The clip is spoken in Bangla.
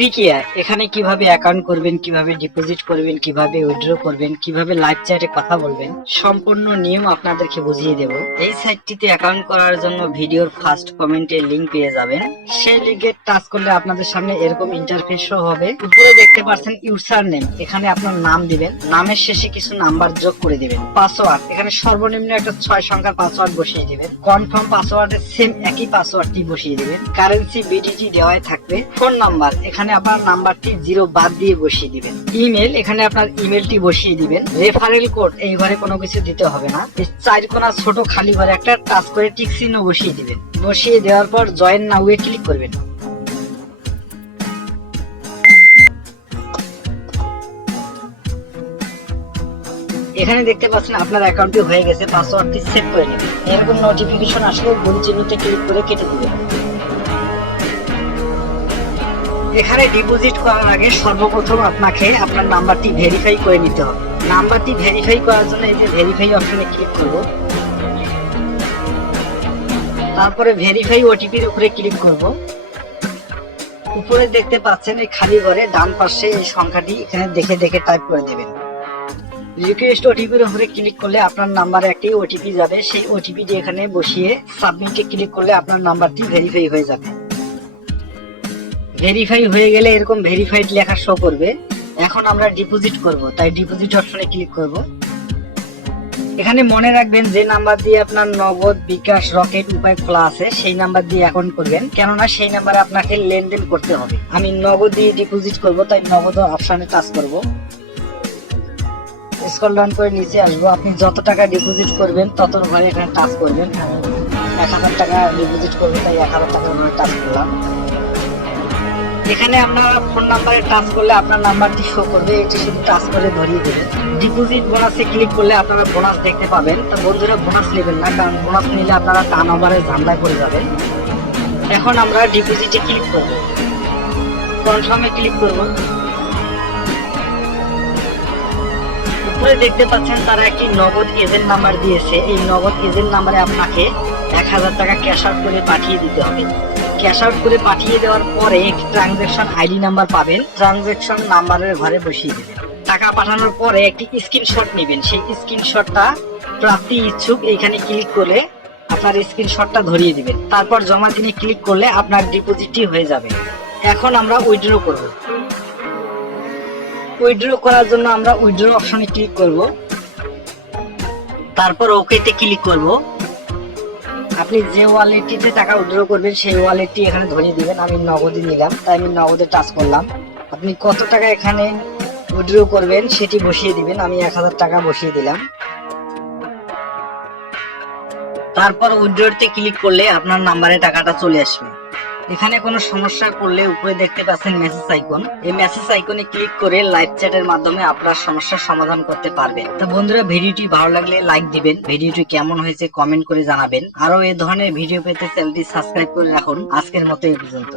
ক্রিকিয়া এখানে কিভাবে অ্যাকাউন্ট করবেন, কিভাবে ডিপোজিট করবেন, কিভাবে উইথড্র করবেন, কিভাবে লাইভ চ্যাটে কথা বলবেন, সম্পূর্ণ নিয়ম আপনাদেরকে বুঝিয়ে দেব। এই সাইটটিতে অ্যাকাউন্ট করার জন্য ভিডিওর ফার্স্ট কমেন্টে লিংক পেয়ে যাবেন। সেই লিংকে টাচ করলে আপনাদের সামনে এরকম ইন্টারফেস শো হবে। উপরে দেখতে পাচ্ছেন ইউজার নেম, এখানে আপনার নাম দিবেন, নামের শেষে কিছু নাম্বার যোগ করে দিবেন। পাসওয়ার্ড এখানে সর্বনিম্ন একটা 6 সংখ্যার পাসওয়ার্ড বসিয়ে দিবেন। কনফার্ম পাসওয়ার্ডের সেম একই পাসওয়ার্ডটি বসিয়ে দিবেন। কারেন্সি বিডিটি দেওয়াই থাকবে। ফোন নাম্বার এখানে আপনার নাম্বারটি 0 বাদ দিয়ে বসিয়ে দিবেন। ইমেল এখানে আপনার ইমেলটি বসিয়ে দিবেন। রেফারেল কোড এই ঘরে কোনো কিছু দিতে হবে না। এই 4 কোণা ছোট খালি ঘরে একটা টাচ করে টিক চিহ্ন বসিয়ে দিবেন। বসিয়ে দেওয়ার পর জয়েন নাও এ ক্লিক করবেন। এখানে দেখতে পাচ্ছেন আপনার অ্যাকাউন্টটি হয়ে গেছে। পাসওয়ার্ডটি সেভ করে নেবেন। এরকম নোটিফিকেশন আসলে ঘড়ি চিহ্নতে ক্লিক করে কেটে দিবেন। এখানে ডিপোজিট করার আগে সর্বপ্রথম আপনাকে আপনার নাম্বারটি ভেরিফাই করে নিতে হবে। নাম্বারটি ভেরিফাই করার জন্য এই যে ভেরিফাই অপশনে ক্লিক করব। তারপরে ভেরিফাই ওটিপির উপরে ক্লিক করব। উপরে দেখতে পাচ্ছেন এই খালি ঘরে ডান পাশে এই সংখ্যাটি এখানে দেখে দেখে টাইপ করে দেবেন। রিকোয়েস্ট ওটিপির উপরে ক্লিক করলে আপনার নাম্বারে একটি ওটিপি যাবে। সেই ওটিপিটি এখানে বসিয়ে সাবমিটে ক্লিক করলে আপনার নাম্বারটি ভেরিফাই হয়ে যাবে। ভেরিফাই হয়ে গেলে এরকম ভেরিফাইড লেখা শো করবে। এখন আমরা ডিপোজিট করব, তাই ডিপোজিট অপশনে ক্লিক করব। এখানে মনে রাখবেন যে নাম্বার দিয়ে আপনার নগদ, বিকাশ, রকেট উপায় খোলা আছে সেই নাম্বার দিয়ে অ্যাকাউন্ট করবেন, কেননা সেই নাম্বারে আপনাকে লেনদেন করতে হবে। আমি নগদ দিয়ে ডিপোজিট করব, তাই নগদ অপশনে টাচ করব। স্ক্রল ডাউন করে নিচে আসবো। আপনি যত টাকা ডিপোজিট করবেন তত ঘরে এখানে টাচ করবেন। 1000 টাকা ডিপোজিট করবেন, তাই 1000 টাকার ঘরে টাচ করলাম। এখানে আপনার ফোন নাম্বারে টাচ করলে আপনার নাম্বারটি শো করবে, এটি শুধু টাচ করে ধরিয়ে দেবেন। ডিপোজিট বোনাসে ক্লিক করলে আপনারা বোনাস দেখতে পাবেন। তা বন্ধুরা বোনাস নেবেন না, কারণ বোনাস নিলে আপনারা টার্ন ওভারের ঝামেলায় পড়ে যাবেন। এখন আমরা ডিপোজিটে ক্লিক করব, কনফার্মে ক্লিক করব। উপরে দেখতে পাচ্ছেন তারা একটি নগদ এজেন্ট নাম্বার দিয়েছে। এই নগদ এজেন্ট নাম্বারে আপনাকে 1000 টাকা ক্যাশ আউট করে পাঠিয়ে দিতে হবে। ক্যাশ আউট করে পাঠিয়ে দেওয়ার পরে একটি ট্রানজ্যাকশন আইডি নাম্বার পাবেন। ট্রানজ্যাকশন নাম্বারের ঘরে বসিয়ে দেবেন। টাকা পাঠানোর পরে একটি স্ক্রিনশট নেবেন। সেই স্ক্রিনশটটা প্রাপ্তি ইচ্ছুক এইখানে ক্লিক করলে আপনার স্ক্রিনশটটা ধরিয়ে দিবেন। তারপর জমা দিনে ক্লিক করলে আপনার ডিপোজিটটি হয়ে যাবে। এখন আমরা উইথড্র করব। উইথড্র করার জন্য আমরা উইথড্র অপশনে ক্লিক করব। তারপর ওকেতে ক্লিক করব। আপনি যে ওয়ালেটটিতে টাকা উইথড্র করবেন সেই ওয়ালেটটি এখানে ধরিয়ে দিবেন। আমি নগদে নিলাম, তাই আমি নগদে টাচ করলাম। আপনি কত টাকা এখানে উইথড্র করবেন সেটি বসিয়ে দিবেন। আমি 1000 টাকা বসিয়ে দিলাম। তারপর উইথড্রতে ক্লিক করলে আপনার নাম্বারে টাকাটা চলে আসবে। এখানে কোনো সমস্যা করলে উপরে দেখতে পাচ্ছেন মেসেজ আইকন, এই মেসেজ আইকনে ক্লিক করে লাইভ চ্যাটের মাধ্যমে আপনার সমস্যার সমাধান করতে পারবেন। তো বন্ধুরা ভিডিওটি ভালো লাগলে লাইক দিবেন, ভিডিওটি কেমন হয়েছে কমেন্ট করে জানাবেন। আরো এই ধরনের ভিডিও পেতে চ্যানেলটি সাবস্ক্রাইব করে রাখুন। আজকের মতো এই পর্যন্ত।